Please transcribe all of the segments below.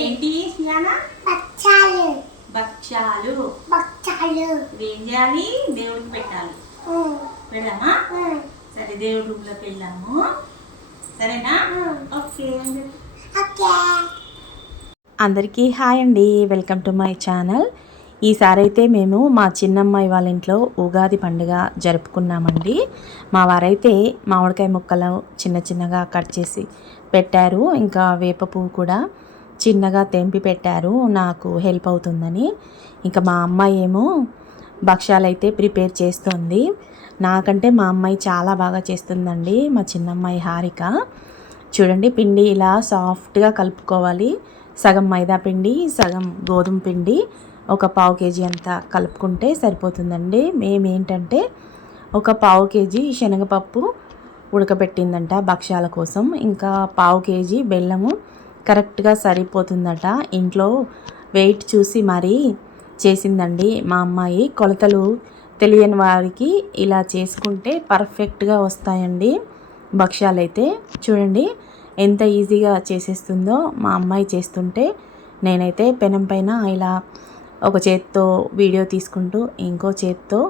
ఏంటి సియానా? బచ్చాలు. భక్ష్యాలు. బచ్చాలు. ఏం చేయాలి? దేవుడికి పెట్టాలి. పెడదామా? సరే, దేవుడి రూమ్లోకి వెళ్దాము. సరేనా? ఓకే. అందరికీ హాయ్ అండి, వెల్కమ్ టు మై ఛానల్. ఈసారి అయితే మేము మా చిన్నమ్మాయి వాళ్ళ ఇంట్లో ఉగాది పండుగ జరుపుకున్నామండి. మా వారైతే మామిడికాయ ముక్కలు చిన్న చిన్నగా కట్ చేసి పెట్టారు. ఇంకా వేప పువ్వు కూడా చిన్నగా తెంపి పెట్టారు, నాకు హెల్ప్ అవుతుందని. ఇంకా మా అమ్మాయి ఏమో భక్ష్యాలు అయితే ప్రిపేర్ చేస్తుంది. నాకంటే మా అమ్మాయి చాలా బాగా చేస్తుందండి, మా చిన్నమ్మాయి హారిక. చూడండి, పిండి ఇలా సాఫ్ట్గా కలుపుకోవాలి. సగం మైదా పిండి, సగం గోధుమ పిండి, ఒక పావు కేజీ అంతా కలుపుకుంటే సరిపోతుందండి. మేమేంటంటే ఒక పావు కేజీ శనగపప్పు ఉడకబెట్టిందంట భక్ష్యాల కోసం. ఇంకా పావు కేజీ బెల్లము కరెక్ట్గా సరిపోతుందట. ఇంట్లో వెయిట్ చూసి మరీ చేసిందండి మా అమ్మాయి. కొలతలు తెలియని వారికి ఇలా చేసుకుంటే పర్ఫెక్ట్గా వస్తాయండి భక్ష్యాలు అయితే. చూడండి ఎంత ఈజీగా చేసేస్తుందో మా అమ్మాయి చేస్తుంటే. నేనైతే పెనం పైన ఇలా ఒక చేత్తో వీడియో తీసుకుంటూ ఇంకో చేత్తో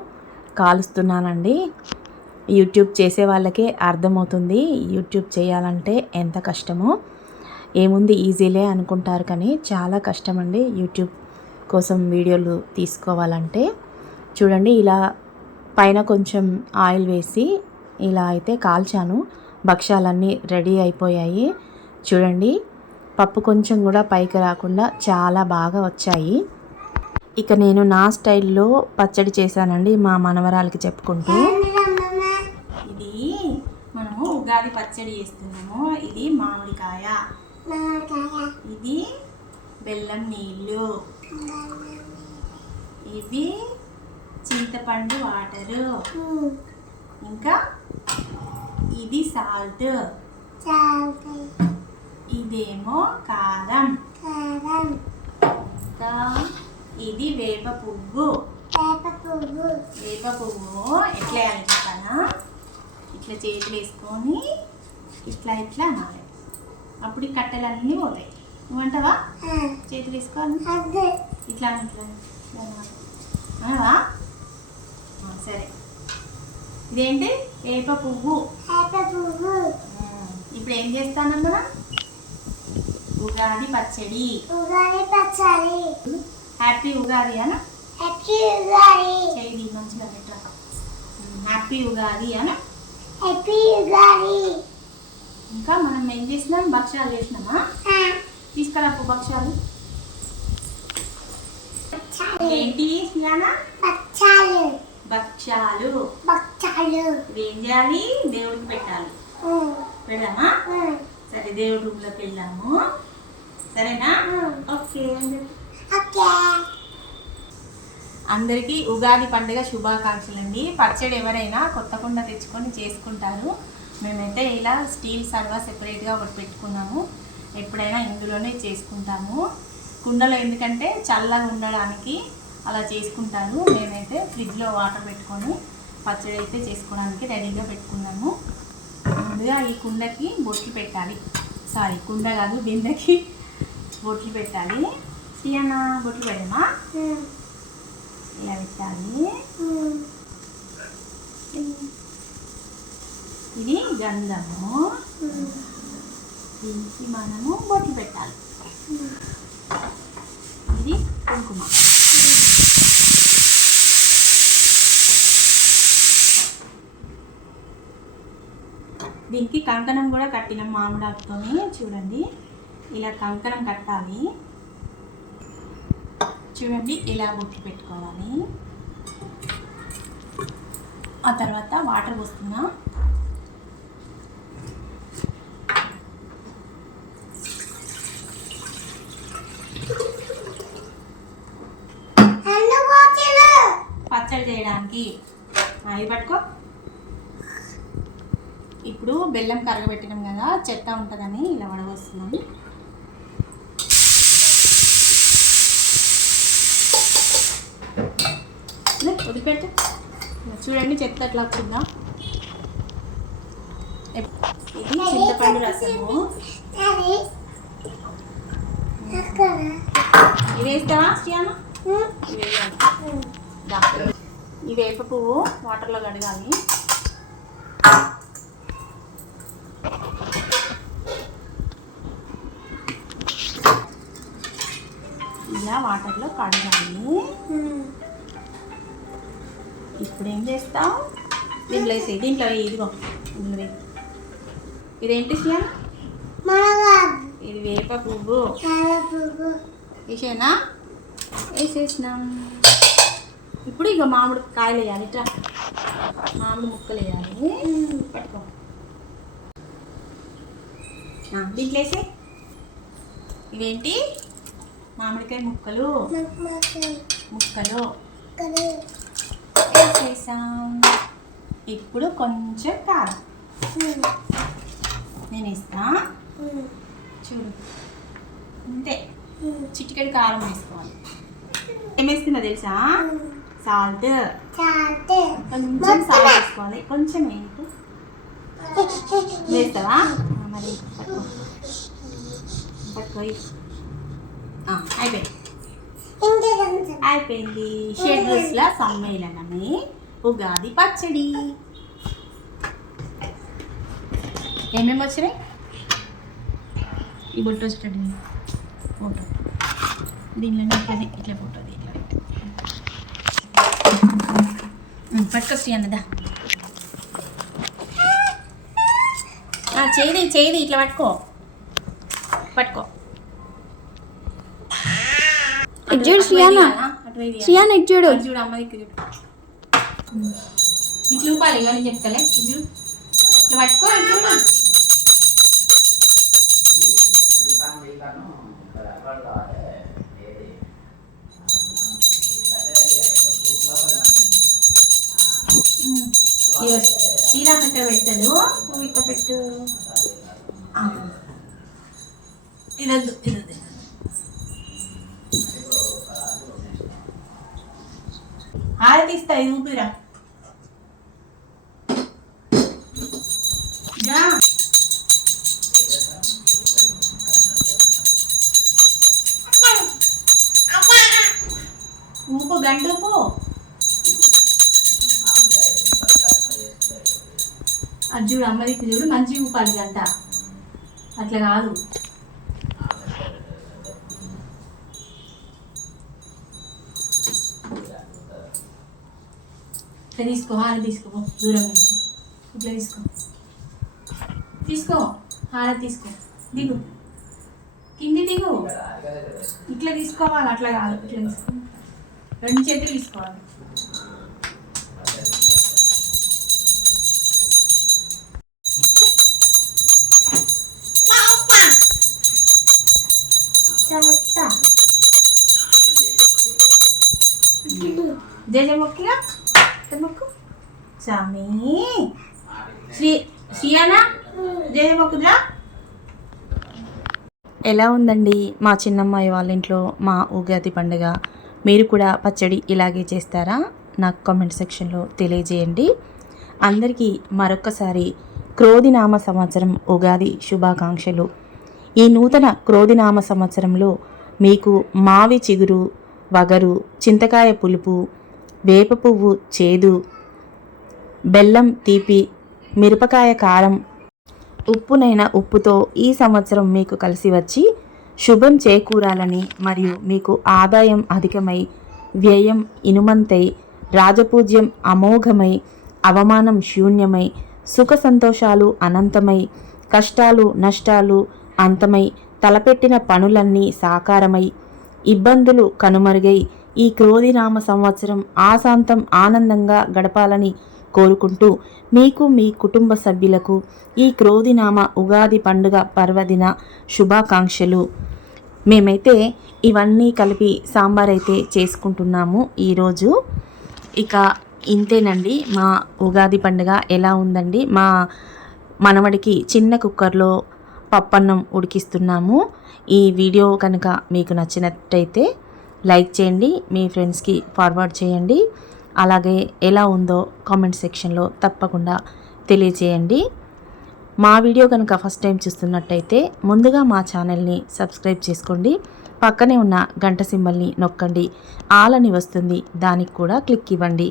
కాలుస్తున్నానండి. యూట్యూబ్ చేసే వాళ్ళకే అర్థమవుతుంది యూట్యూబ్ చేయాలంటే ఎంత కష్టమో. ఏముంది, ఈజీలే అనుకుంటారు, కానీ చాలా కష్టం అండి యూట్యూబ్ కోసం వీడియోలు తీసుకోవాలంటే. చూడండి, ఇలా పైన కొంచెం ఆయిల్ వేసి ఇలా అయితే కాల్చాను. భక్ష్యాలన్నీ రెడీ అయిపోయాయి. చూడండి, పప్పు కొంచెం కూడా పైకి రాకుండా చాలా బాగా వచ్చాయి. ఇక నేను నా స్టైల్లో పచ్చడి చేశానండి మా మనవరాలకి చెప్పుకుంటూ. ఇది మనము ఉగాది పచ్చడి చేస్తున్నాము. ఇది మామిడికాయ, ఇది బెల్లం నీళ్ళు, ఇవి చింతపండు వాటరు, ఇంకా ఇది సాల్ట్, ఇదేమో కారం, ఇంకా ఇది వేప పువ్వు. వేప పువ్వు ఎట్లా వేయాలి చెప్తానా? ఇట్లా చేతులు వేసుకొని ఇట్లా ఇట్లా అనాలి, అప్పుడు ఈ కట్టెలన్నీ పోతాయి. నువ్వంటావా? చేతులు వేసుకోవాలి, ఇట్లా ఇట్లా అనవా? సరే, ఇదేంటి? వేప పువ్వు. ఇప్పుడు ఏం చేస్తానమ్మా? ఉగాది పచ్చడి. హ్యాపీ ఉగాది అన. చేయి మంచిగా పెట్టా. హ్యాపీ ఉగాది అన. ఇంకా మనం ఏం చేసినాం? భక్ష్యాలు చేసినామా? తీసుకురాపు భక్ష్యాలు. ఏంటి సియానా? భక్ష్యాలు. ఏం చేయాలి? దేవుడికి పెట్టాలి. పెడదామా? సరే, దేవుడి రూమ్లోకి వెళ్దాము. సరేనా? ఓకే. అందరికీ ఉగాది పండుగ శుభాకాంక్షలు అండి. పచ్చడి ఎవరైనా కొత్త కుండ తెచ్చుకొని చేసుకుంటారు. మేమైతే ఇలా స్టీల్ సర్వా సెపరేట్గా ఒకటి పెట్టుకున్నాము. ఎప్పుడైనా ఇందులోనే చేసుకుంటాము. కుండలో ఎందుకంటే చల్లగా ఉండడానికి అలా చేసుకుంటారు. మేమైతే ఫ్రిడ్జ్లో వాటర్ పెట్టుకొని పచ్చడి అయితే చేసుకోవడానికి రెడీగా పెట్టుకున్నాము. ముందుగా ఈ కుండకి బొట్లు పెట్టాలి. సారీ, కుండ కాదు, బిందెకి బొట్లు పెట్టాలి. సియానా, బొట్లు పెడమా? ఇలా పెట్టాలి. ఇది గంధము, దీనికి మనము బొట్లు పెట్టాలి. ఇది కుంకుమ. దీనికి కంకణం కూడా కట్టినాం మామిడాకుతోని. చూడండి, ఇలా కంకణం కట్టాలి. చూడండి, ఇలా బొట్లు పెట్టుకోవాలి. ఆ తర్వాత వాటర్ పోస్తున్నా. పచ్చడి చేయడానికి ఇది పట్టుకో. ఇప్పుడు బెల్లం కరగబెట్టినాం కదా, చెత్త ఉంటుందని ఇలా వడవస్తున్నాం. వదిలిపెట్టు. చూడండి చెత్త ఎట్లా వచ్చిందా. ఇది చింతపండు రసము. ఇవి వేస్తావా శ్రీయానా? ఇవి వేయాలి. దా. ఈ వేప పువ్వు వాటర్లో కడగాలి. ఇలా వాటర్లో కడగాలి. ఇప్పుడు ఏం చేస్తావు? దీంట్లో వేసి దీంట్లో ఇదిగో ఇందులో ఇదేంటి శ్రీయానా? ఇది వేప పువ్వు. వేసేనా? వేసేసినాం. ఇప్పుడు ఇక మామిడి కాయలు వేయాలి. ఇట్లా మామిడి ముక్కలు వేయాలి. పట్టుకో. దీంట్లో వేసే. ఇవేంటి? మామిడికాయ ముక్కలు. ముక్కలు వేసేసాం. ఇప్పుడు కొంచెం కారం నేను ఇస్తా. చూడు అంతే. చిటికెడు కారం వేసుకోవాలి. ఏం వేస్తున్నా తెలుసా? సాల్ట్. కొంచెం సాల్ట్ వేసుకోవాలి. కొంచెం ఏంటి వేస్తావా? మరి పట్టుకో పట్టుకో. అయిపోయింది. అయిపోయింది. షెడ్యూల్స్ల సమ్మేళనమే ఉగాది పచ్చడి. ఏమేమి వచ్చినాయి? ఈ బొట్టు వచ్చేటట్టు ఫోటో దీనిలో ఇట్లనే ఇట్లా ఫోటో ఇట్లా పట్టుకొచ్చి అన్నదా. చేయి ఇట్లా పట్టుకో. పట్టుకో. చూడు శ్రీయానా, శ్రీయానా చూడు. చూడు అమ్మ దగ్గర చూడు. ఇట్లా ఊపాలి. ఇవన్నీ చెప్తలే. చూడు ఇట్లా పట్టుకో. చూడు ఇలా పెట్ట పెట్టదు. ఇట్లా పెట్టు. ఇదొద్దు ఇదొద్దు. హారతిస్తా. ఇది ఊపిరా. ఊపు గంట ఊపు. అది చూడు అమ్మదికి చూడు. మంచి ఊపాలి గంట. అట్లా కాదు. ఇట్లా తీసుకో. హార తీసుకో. దూరం నుంచి ఇట్లా తీసుకో. తీసుకో హార తీసుకో. దిగు. కింది దిగు. ఇట్లా తీసుకోవాలి. అట్లా కాదు. ఇట్లా తీసుకో. రెండు చేతులు తీసుకోవాలి. జయ మొక్కిగా మొక్కు. స్వామి శ్రీయానా జయ మొక్కుదా. ఎలా ఉందండి మా చిన్నమ్మాయి వాళ్ళ ఇంట్లో మా ఉగాది పండుగ? మీరు కూడా పచ్చడి ఇలాగే చేస్తారా? నాకు కామెంట్ సెక్షన్లో తెలియజేయండి. అందరికీ మరొక్కసారి క్రోధినామ సంవత్సరం ఉగాది శుభాకాంక్షలు. ఈ నూతన క్రోధినామ సంవత్సరంలో మీకు మావి చిగురు, వగరు, చింతకాయ పులుపు, వేప పువ్వు చేదు, బెల్లం తీపి, మిరపకాయ కారం, ఉప్పునైన ఉప్పుతో ఈ సంవత్సరం మీకు కలిసి వచ్చి శుభం చేకూరాలని, మరియు మీకు ఆదాయం అధికమై వ్యయం ఇనుమంతై రాజపూజ్యం అమోఘమై అవమానం శూన్యమై సుఖ సంతోషాలు అనంతమై కష్టాలు నష్టాలు అంతమై తలపెట్టిన పనులన్నీ సాకారమై ఇబ్బందులు కనుమరుగై ఈ క్రోధినామ సంవత్సరం ఆశాంతం ఆనందంగా గడపాలని కోరుకుంటూ మీకు మీ కుటుంబ సభ్యులకు ఈ క్రోధినామ ఉగాది పండుగ పర్వదిన శుభాకాంక్షలు. మేమైతే ఇవన్నీ కలిపి సాంబార్ అయితే చేసుకుంటున్నాము ఈరోజు. ఇక ఇంతేనండి మా ఉగాది పండుగ. ఎలా ఉందండి? మా మనవడికి చిన్న కుక్కర్లో పప్పన్నం ఉడికిస్తున్నాము. ఈ వీడియో కనుక మీకు నచ్చినట్టయితే లైక్ చేయండి, మీ ఫ్రెండ్స్కి ఫార్వర్డ్ చేయండి. అలాగే ఎలా ఉందో కామెంట్ సెక్షన్లో తప్పకుండా తెలియజేయండి. మా వీడియో కనుక ఫస్ట్ టైం చూస్తున్నట్టయితే ముందుగా మా ఛానల్ని సబ్స్క్రైబ్ చేసుకోండి. పక్కనే ఉన్న గంట సింబల్ని నొక్కండి. ఆల్ అని వస్తుంది, దానికి కూడా క్లిక్ ఇవ్వండి.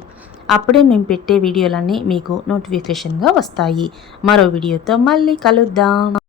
అప్పుడే మేము పెట్టే వీడియోలన్నీ మీకు నోటిఫికేషన్గా వస్తాయి. మరో వీడియోతో మళ్ళీ కలుద్దాం.